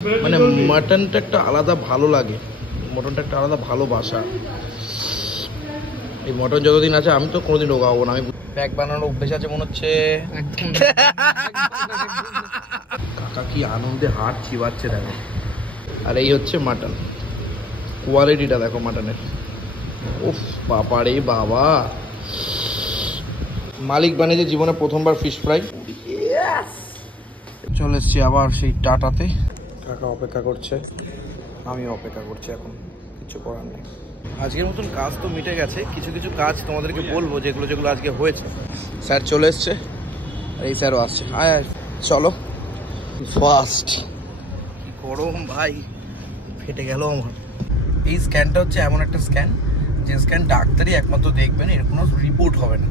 মানে মাটনটা একটা আলাদা ভালো লাগে, মটনটা একটা আলাদা ভালোবাসা। এই মটন যতদিন আছে আমি তো কোনোদিন রোগাবো না। আমি প্যাক বানানোর অভ্যেস আছে মনে হচ্ছে। কাকা কি আনন্দে হাত চিবাচ্ছে দেখো। আর এই হচ্ছে মাটন, কোয়ালিটিটা দেখো মাটনের। উফ বাবা রে বাবা। মালিক বানিয়েছে জীবনে প্রথমবার ফিশ ফ্রাই। চলে এসছি আবার সেই টাটাতে। কাকা অপেক্ষা করছে, আমি অপেক্ষা করছি, এখন কিছু করার নেই। আজকের মতন কাজ তো মিটে গেছে, কিছু কিছু কাজ তোমাদেরকে বলবো যেগুলো যেগুলো আজকে হয়েছে। স্যার চলে এসছে, আর এই স্যারও আসছে। আয় চলো ফার্স্ট। কি গরম ভাই, ফেটে গেল আমার। এই স্ক্যানটা হচ্ছে এমন একটা স্ক্যান, যে স্ক্যান ডাক্তারই একমাত্র দেখবেন, এর কোনো রিপোর্ট হবে না।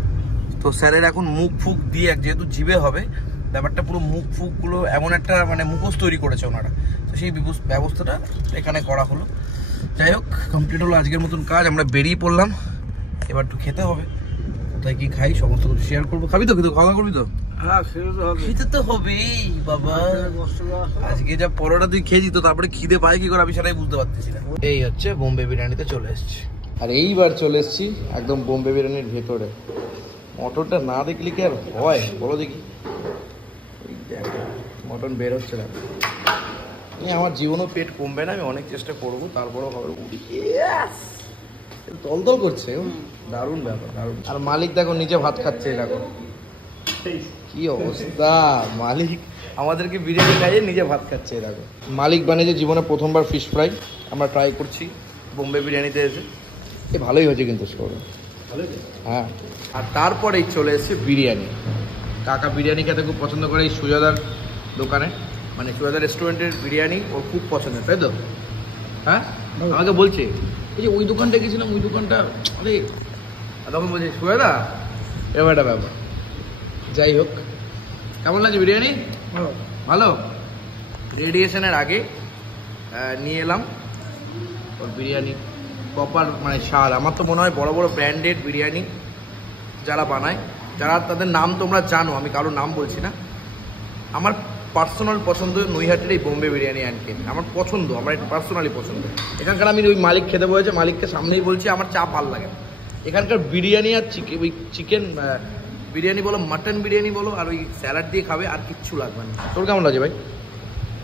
তো স্যারের এখন মুখ ফুক দিয়ে, যেহেতু জিভে হবে ব্যাপারটা, পুরো মুখ ফুকগুলো এমন একটা মানে মুখোশ তৈরি করেছে ওনারা, তো সেই ব্যবস্থাটা এখানে করা হলো। যাই হোক, কমপ্লিট হলো আজকের মতন কাজ। আমরা বেরিয়ে পড়লাম, এবার একটু খেতে হবে। কোথায় কি খাই সমস্ত কিছু শেয়ার করবো। খাবি তো? কিন্তু খাওয়া করবি তো? হ্যাঁ, খেতে তো হবেই বাবা। আজকে যা পরোটা তুই খেয়েছি, তো তারপরে খিদে পাই কি করে আমি সেটাই বুঝতে পারতেছি না। এই হচ্ছে বোম্বে বিরিয়ানিতে চলে এসেছি, আর এইবার চলে এসেছি একদম বোম্বে বিরিয়ানির ভেতরে। মটনটা না দেখলে কি আর হয় বলো দেখি। মটন বের হচ্ছে না, আমার জীবনও পেট কমবে না, আমি অনেক চেষ্টা করবো, তারপরেও হবে। তলতল করছে, দারুণ ব্যাপার, দারুণ। আর মালিক দেখো নিচে ভাত খাচ্ছে, দেখো কি অবস্থা। মালিক আমাদেরকে বিরিয়ানি খাইয়ে নিজে ভাত খাচ্ছে, দেখো। মালিক বানিয়েছে জীবনে প্রথমবার ফিশ ফ্রাই, আমরা ট্রাই করছি বোম্বে বিরিয়ানিতে এসে। ভালোই হয়েছে কিন্তু সৌরভ, হ্যাঁ। আর তারপরেই চলে এসেছে বিরিয়ানি। কাকা বিরিয়ানি খেতে খুব পছন্দ করে, এই সুজাদার দোকানে, মানে সুজাদার রেস্টুরেন্টের বিরিয়ানি ওর খুব পছন্দের, তাই তো? হ্যাঁ, আমাকে বলছে এই যে ওই দোকানটা গেছিলাম, ওই দোকানটা, আরে তখন বলছে সুজাদা এবার একটা ব্যাপার। যাই হোক, কেমন লাগছে বিরিয়ানি? ভালো। রেডিয়েশনের আগে নিয়ে এলাম ওর বিরিয়ানি, প্রপার মানে স্বাদ। আমার তো মনে হয় বড় বড় ব্র্যান্ডেড বিরিয়ানি যারা বানায়, যারা তাদের নাম তোমরা জানো, আমি কারোর নাম বলছি না, আমার পার্সোনাল পছন্দ নৈহাটির এই বোম্বে বিরিয়ানি অ্যান্ড কেন। আমার পছন্দ, আমার এটা পার্সোনালি পছন্দ। এখানকার আমি ওই মালিক খেতে বলেছে, মালিককে সামনেই বলছি আমার চা ভালো লাগে না। এখানকার বিরিয়ানি আর ওই চিকেন বিরিয়ানি বলো, মাটন বিরিয়ানি বলো, আর ওই স্যালাড দিয়ে খাবে, আর কিচ্ছু লাগবে না। তোর কেমন লাগছে ভাই?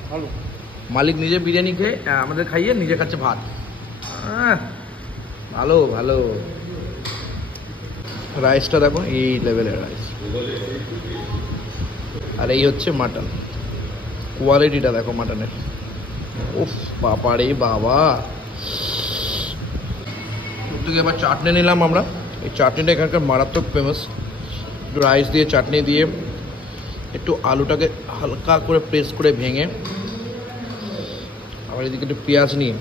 ভালো। মালিক নিজে বিরিয়ানি খেয়ে আমাদের খাইয়ে নিজে খাচ্ছে ভাত। ভালো ভালো। রাইসটা দেখো, এই লেভেলের রাইস। আর এই হচ্ছে মাটন, কোয়ালিটিটা দেখো মাটনের। উফ বাবা রে বাবা। থেকে এবার চাটনি নিলাম আমরা। এই চাটনিটা এখানকার মারাত্মক ফেমাস। একটু রাইস দিয়ে, চাটনি দিয়ে, একটু আলুটাকে হালকা করে প্রেস করে ভেঙে, আবার এদিকে একটু পেঁয়াজ নিয়ে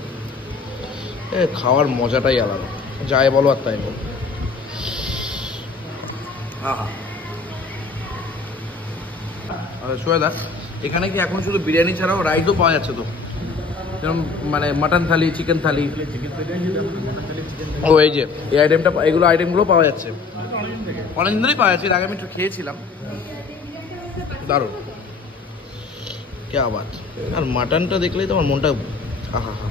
খাওয়ার মজাটাই আলাদা। যাই বলো আর তাই বলো। আহা, সোয়েদা, এখানে কি এখন শুধু বিরিয়ানি ছাড়াও রাইসও পাওয়া যাচ্ছে তো? যেরকম মানে মাটন থালি, চিকেন থালি। ও এই যে এই আইটেমটা, এগুলো আইটেমগুলো পাওয়া যাচ্ছে অনেকদিন ধরেই পাওয়া যাচ্ছে। এর আগে আমি একটু খেয়েছিলাম, দারুণ, কে আবার। আর মাটনটা দেখলেই তো আমার মনটা আহা হা।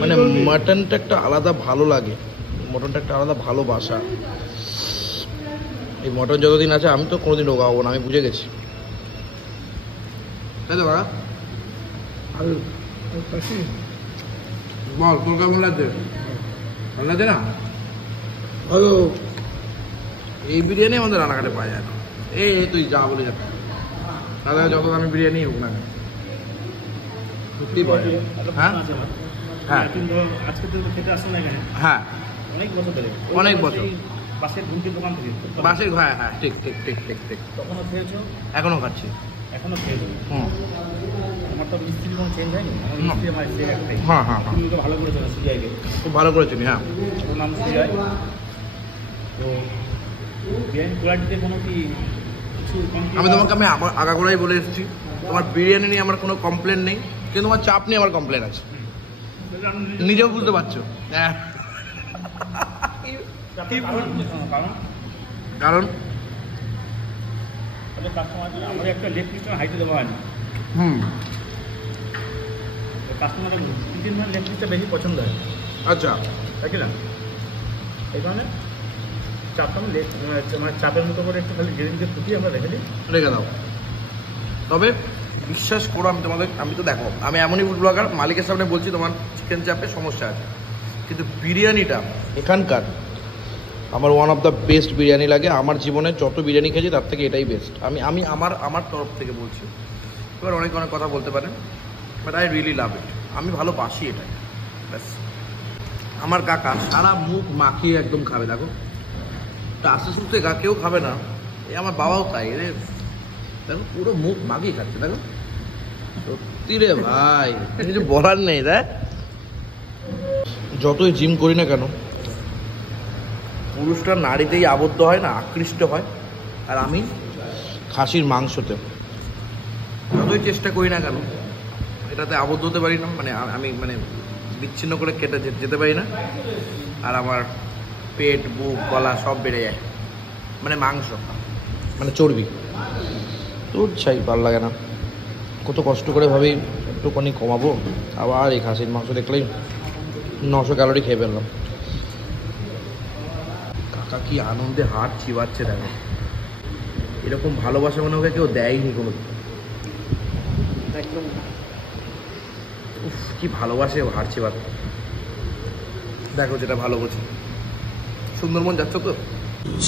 মানে মাটনটা একটা আলাদা ভালো লাগে, মটনটা একটা আলাদা ভালোবাসা। এই মটন যতদিন আছে আমি তো কোনোদিন রোগাবো না, আমি বুঝে গেছি, তাই তো কাকা? বল তোর কেমন লাগছে? ভালো লাগছে না? ভালো। এই বিরিয়ানি আমাদের রানাঘাটে পাওয়া যায় না। এই তুই যা বলে যাচ্ছে, দাদা যত দামি বিরিয়ানি হোক না, সত্যি পাওয়া যায়। হ্যাঁ হ্যাঁ আজকে তো খেতে আসছে না এখানে, হ্যাঁ অনেক বছর ধরে, অনেক বছর। বাসের ঘুমটির দোকান থেকে, বাসের, হ্যাঁ হ্যাঁ ঠিক ঠিক ঠিক ঠিক ঠিক। তখনও খেয়েছো? এখনো খাচ্ছি। এখনো খেয়েছো? হুম। আমার তো মিস্ত্রি কোনো চেঞ্জ হয়নি, আমার মিস্ত্রি আমার সেই একটাই। হ্যাঁ হ্যাঁ হ্যাঁ, তুমি তো ভালো করেছো না, সুজয়কে খুব ভালো করে চিনি। হ্যাঁ, ওর নাম সুজয়। তো বিরিয়ানি কোয়ালিটিতে কোনো কি কিছু? আমি তোমাকে আগাগোড়াই বলে এসেছি, তোমার বিরিয়ানি নিয়ে আমার কোনো কমপ্লেন নেই, কিন্তু তোমার চাপ নিয়ে আমার কমপ্লেন আছে, নিজেও বুঝতে পারছো। হ্যাঁ, কারণ কাস্টমার আমাদের একটা লেগ পিস হাইটে দেওয়া হয় না। কাস্টমারের চিকেন মানে লেগ পিসটা বেশি পছন্দ হয়, আচ্ছা, তাই কি না? এই কারণে চাপটা আমি মানে চাপের মতো করে একটু খালি গ্রেভিতে ফুটিয়ে আমরা রেখে দিই। রেখে দাও। তবে বিশ্বাস করো, আমি তো দেখো, আমি এমনই ফুড ব্লগার, মালিকের সামনে বলছি তোমার চিকেন চাপে সমস্যা আছে, কিন্তু বিরিয়ানিটা এখানকার আমার one of the best biryani লাগে। আমার জীবনে যত বিরিয়ানি খেয়েছি তার থেকে এটাই বেস্ট। আমি আমার তরফ থেকে বলছি। এবার অনেক কথা বলতে পারেন, বাট আই রিয়েলি লাভ ইট। আমি ভালোবাসি এটাই, ব্যাস। আমার কাকা সারা মুখ মাখিয়ে একদম খাবে, দেখো, আস্তে সুস্তে কেউ খাবে না। এই আমার বাবাও তাই, রে দেখো পুরো মুখ মাখিয়ে খাচ্ছে, দেখো। সত্যি রে ভাই, কিছু বলার নেই। দেখ, যতই জিম করি না কেন, পুরুষটা নারীতেই আবদ্ধ হয় না, আকৃষ্ট হয়। আর আমি খাসির মাংসতে যতই চেষ্টা করি না কেন, এটাতে আবদ্ধ হতে পারি না। আমি বিচ্ছিন্ন করে কেটে যেতে পারি না। আর আমার পেট, বুক, গলা সব বেড়ে যায়, মাংস, চর্বি। তো চাই, ভালো লাগে না। কত কষ্ট করে ভাবি একটুখানি কমাবো, আবার এই খাসির মাংস দেখলেই 900 ক্যালোরি খেয়ে ফেললাম। কাকা কি আনন্দে হাত চিবাচ্ছে, দেখো। এরকম ভালোবাসা মনে ওকে কেউ দেয়নি কোনো। একদম উফ, কি ভালোবাসে হাত চিবাতে। দেখো, যেটা ভালো বোঝে। সুন্দরবন যাচ্ছ তো?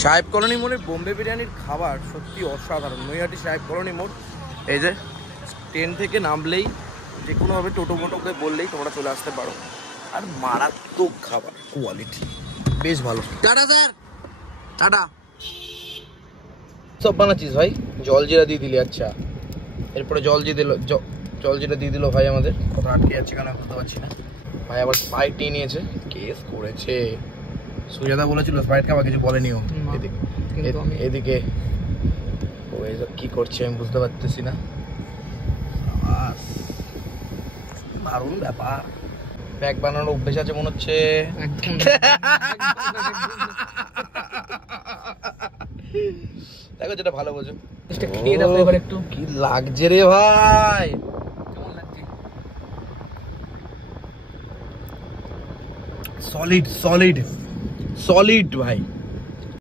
সাহেব কলোনি মোড়ের বোম্বে বিরিয়ানির খাবার সত্যি অসাধারণ। নৈহাটি সাহেব কলোনি মোড়, এই যে ট্রেন থেকে নামলেই যে কোনোভাবে টোটো মোটোকে বললেই তোমরা চলে আসতে পারো। আর মারাত্মক খাবার, কোয়ালিটি বেশ ভালো। Tata sir, tata. সব বানাচ্ছিস ভাই? জলজিরা দিয়ে দিলি, আচ্ছা। এরপরে জলজিরা দিয়ে দিল ভাই আমাদের। কত আটকে যাচ্ছে কেন বুঝতে পারছি না। ভাই আবার স্প্রাইট নিয়ে নিয়েছে, কেস করেছে। সুজাদা বলেছিল স্প্রাইট খাওয়া, কিছু বলেনি ও। এদিকে ও এসব কি করছে আমি বুঝতে পারতেছি না। দারুণ ব্যাপার। প্যাক বানানোর অভ্যেস আছে মনে হচ্ছে। দেখো, যেটা ভালো বোঝো। খেয়ে দেখো এবার একটু কি লাগছে রে ভাই, কেমন লাগছে? সলিড সলিড সলিড ভাই।